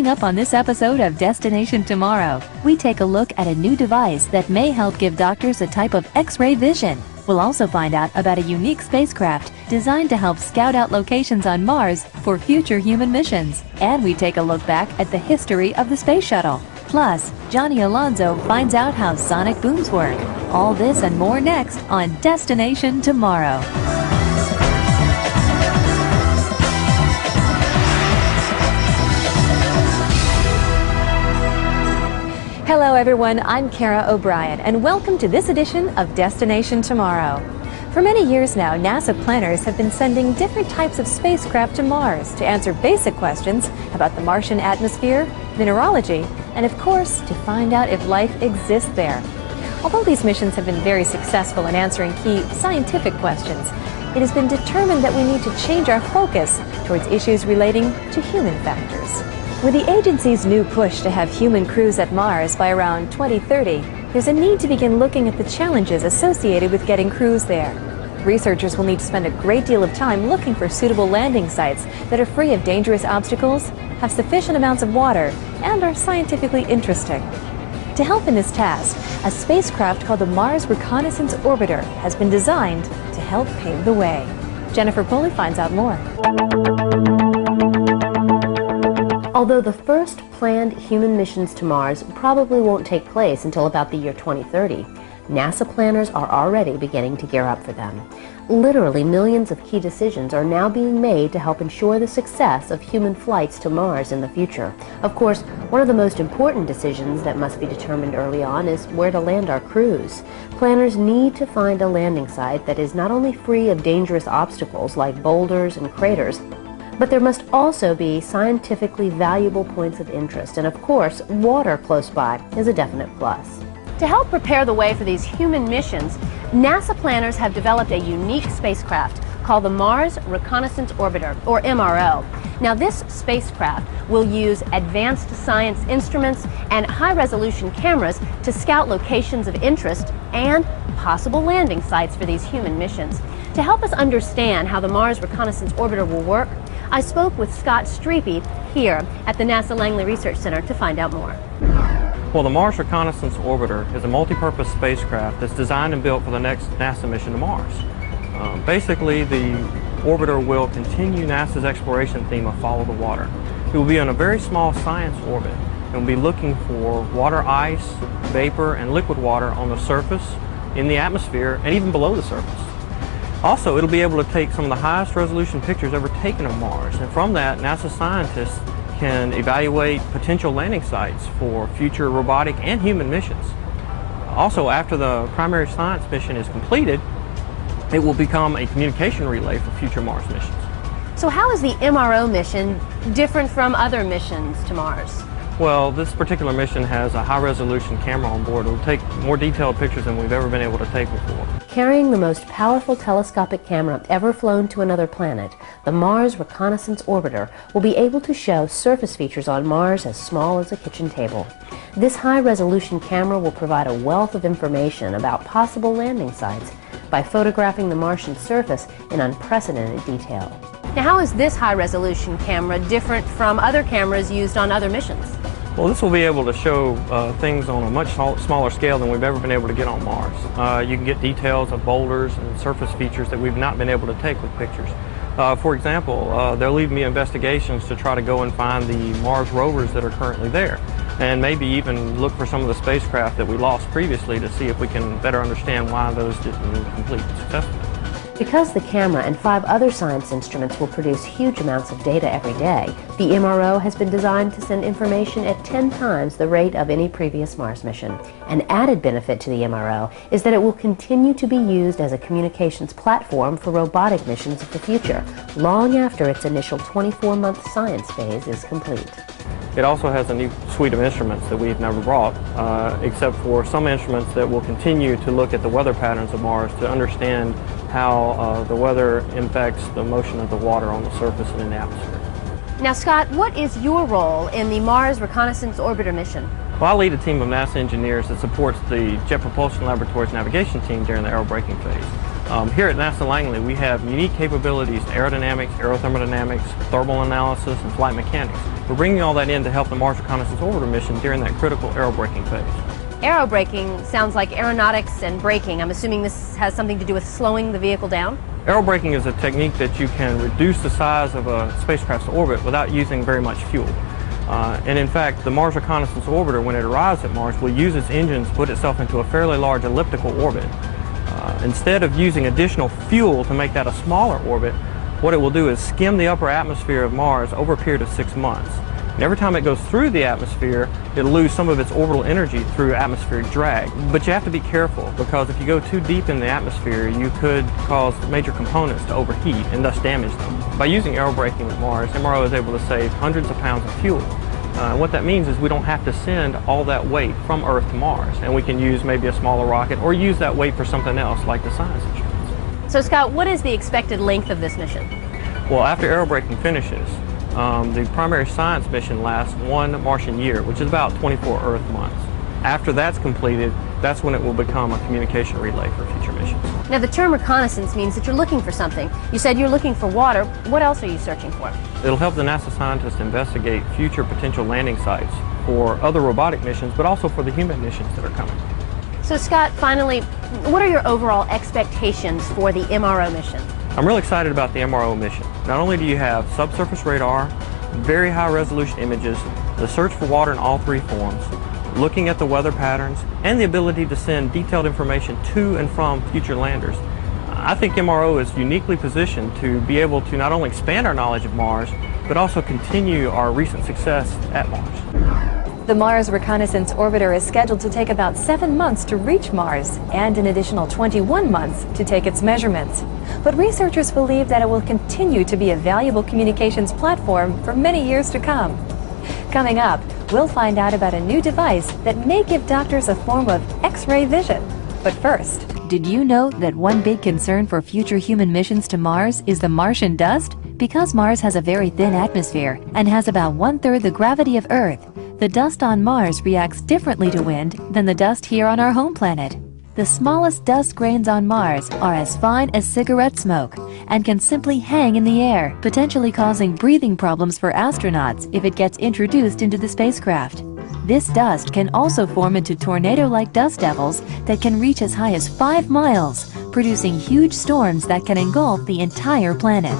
Coming up on this episode of Destination Tomorrow, we take a look at a new device that may help give doctors a type of X-ray vision. We'll also find out about a unique spacecraft designed to help scout out locations on Mars for future human missions. And we take a look back at the history of the space shuttle. Plus, Johnny Alonso finds out how sonic booms work. All this and more next on Destination Tomorrow. Hello everyone, I'm Kara O'Brien and welcome to this edition of Destination Tomorrow. For many years now, NASA planners have been sending different types of spacecraft to Mars to answer basic questions about the Martian atmosphere, mineralogy, and of course, to find out if life exists there. Although these missions have been very successful in answering key scientific questions, it has been determined that we need to change our focus towards issues relating to human factors. With the agency's new push to have human crews at Mars by around 2030, there's a need to begin looking at the challenges associated with getting crews there. Researchers will need to spend a great deal of time looking for suitable landing sites that are free of dangerous obstacles, have sufficient amounts of water, and are scientifically interesting. To help in this task, a spacecraft called the Mars Reconnaissance Orbiter has been designed to help pave the way. Jennifer Pulley finds out more. Although the first planned human missions to Mars probably won't take place until about the year 2030, NASA planners are already beginning to gear up for them. Literally millions of key decisions are now being made to help ensure the success of human flights to Mars in the future. Of course, one of the most important decisions that must be determined early on is where to land our crews. Planners need to find a landing site that is not only free of dangerous obstacles like boulders and craters, but there must also be scientifically valuable points of interest, and of course, water close by is a definite plus. To help prepare the way for these human missions, NASA planners have developed a unique spacecraft called the Mars Reconnaissance Orbiter, or MRO. Now, this spacecraft will use advanced science instruments and high-resolution cameras to scout locations of interest and possible landing sites for these human missions. To help us understand how the Mars Reconnaissance Orbiter will work, I spoke with Scott Streepy here at the NASA Langley Research Center to find out more. Well, the Mars Reconnaissance Orbiter is a multi-purpose spacecraft that's designed and built for the next NASA mission to Mars. Basically, the orbiter will continue NASA's exploration theme of follow the water. It will be on a very small science orbit and will be looking for water ice, vapor, and liquid water on the surface, in the atmosphere, and even below the surface. Also, it'll be able to take some of the highest resolution pictures ever taken of Mars, and from that, NASA scientists can evaluate potential landing sites for future robotic and human missions. Also, after the primary science mission is completed, it will become a communication relay for future Mars missions. So how is the MRO mission different from other missions to Mars? Well, this particular mission has a high-resolution camera on board. It will take more detailed pictures than we've ever been able to take before. Carrying the most powerful telescopic camera ever flown to another planet, the Mars Reconnaissance Orbiter will be able to show surface features on Mars as small as a kitchen table. This high-resolution camera will provide a wealth of information about possible landing sites by photographing the Martian surface in unprecedented detail. Now, how is this high-resolution camera different from other cameras used on other missions? Well, this will be able to show things on a much smaller scale than we've ever been able to get on Mars. You can get details of boulders and surface features that we've not been able to take with pictures. For example, they'll lead me investigations to try to go and find the Mars rovers that are currently there, and maybe even look for some of the spacecraft that we lost previously to see if we can better understand why those didn't complete successfully. Because the camera and 5 other science instruments will produce huge amounts of data every day, the MRO has been designed to send information at 10 times the rate of any previous Mars mission. An added benefit to the MRO is that it will continue to be used as a communications platform for robotic missions of the future, long after its initial 24-month science phase is complete. It also has a new suite of instruments that we've never brought, except for some instruments that will continue to look at the weather patterns of Mars to understand how the weather impacts the motion of the water on the surface and in the atmosphere. Now, Scott, what is your role in the Mars Reconnaissance Orbiter mission? Well, I lead a team of NASA engineers that supports the Jet Propulsion Laboratory's navigation team during the aerobraking phase. Here at NASA Langley, we have unique capabilities in aerodynamics, aerothermodynamics, thermal analysis, and flight mechanics. We're bringing all that in to help the Mars Reconnaissance Orbiter mission during that critical aerobraking phase. Aerobraking sounds like aeronautics and braking. I'm assuming this has something to do with slowing the vehicle down? Aerobraking is a technique that you can reduce the size of a spacecraft's orbit without using very much fuel. And in fact, the Mars Reconnaissance Orbiter, when it arrives at Mars, will use its engines to put itself into a fairly large elliptical orbit. Instead of using additional fuel to make that a smaller orbit, what it will do is skim the upper atmosphere of Mars over a period of 6 months. And every time it goes through the atmosphere, it'll lose some of its orbital energy through atmospheric drag. But you have to be careful, because if you go too deep in the atmosphere, you could cause major components to overheat and thus damage them. By using aerobraking at Mars, MRO is able to save hundreds of pounds of fuel. What that means is we don't have to send all that weight from Earth to Mars, and we can use maybe a smaller rocket or use that weight for something else like the science instruments. So Scott, what is the expected length of this mission? Well, after aerobraking finishes, the primary science mission lasts 1 Martian year, which is about 24 Earth months. After that's completed, that's when it will become a communication relay for future missions. Now, the term reconnaissance means that you're looking for something. You said you're looking for water. What else are you searching for? It'll help the NASA scientists investigate future potential landing sites for other robotic missions, but also for the human missions that are coming. So Scott, finally, what are your overall expectations for the MRO mission? I'm really excited about the MRO mission. Not only do you have subsurface radar, very high resolution images, the search for water in all 3 forms, looking at the weather patterns, and the ability to send detailed information to and from future landers. I think MRO is uniquely positioned to be able to not only expand our knowledge of Mars, but also continue our recent success at Mars. The Mars Reconnaissance Orbiter is scheduled to take about 7 months to reach Mars and an additional 21 months to take its measurements. But researchers believe that it will continue to be a valuable communications platform for many years to come. Coming up, we'll find out about a new device that may give doctors a form of X-ray vision. But first, did you know that one big concern for future human missions to Mars is the Martian dust? Because Mars has a very thin atmosphere and has about 1/3 the gravity of Earth, the dust on Mars reacts differently to wind than the dust here on our home planet. The smallest dust grains on Mars are as fine as cigarette smoke and can simply hang in the air, potentially causing breathing problems for astronauts if it gets introduced into the spacecraft. This dust can also form into tornado-like dust devils that can reach as high as 5 miles, producing huge storms that can engulf the entire planet.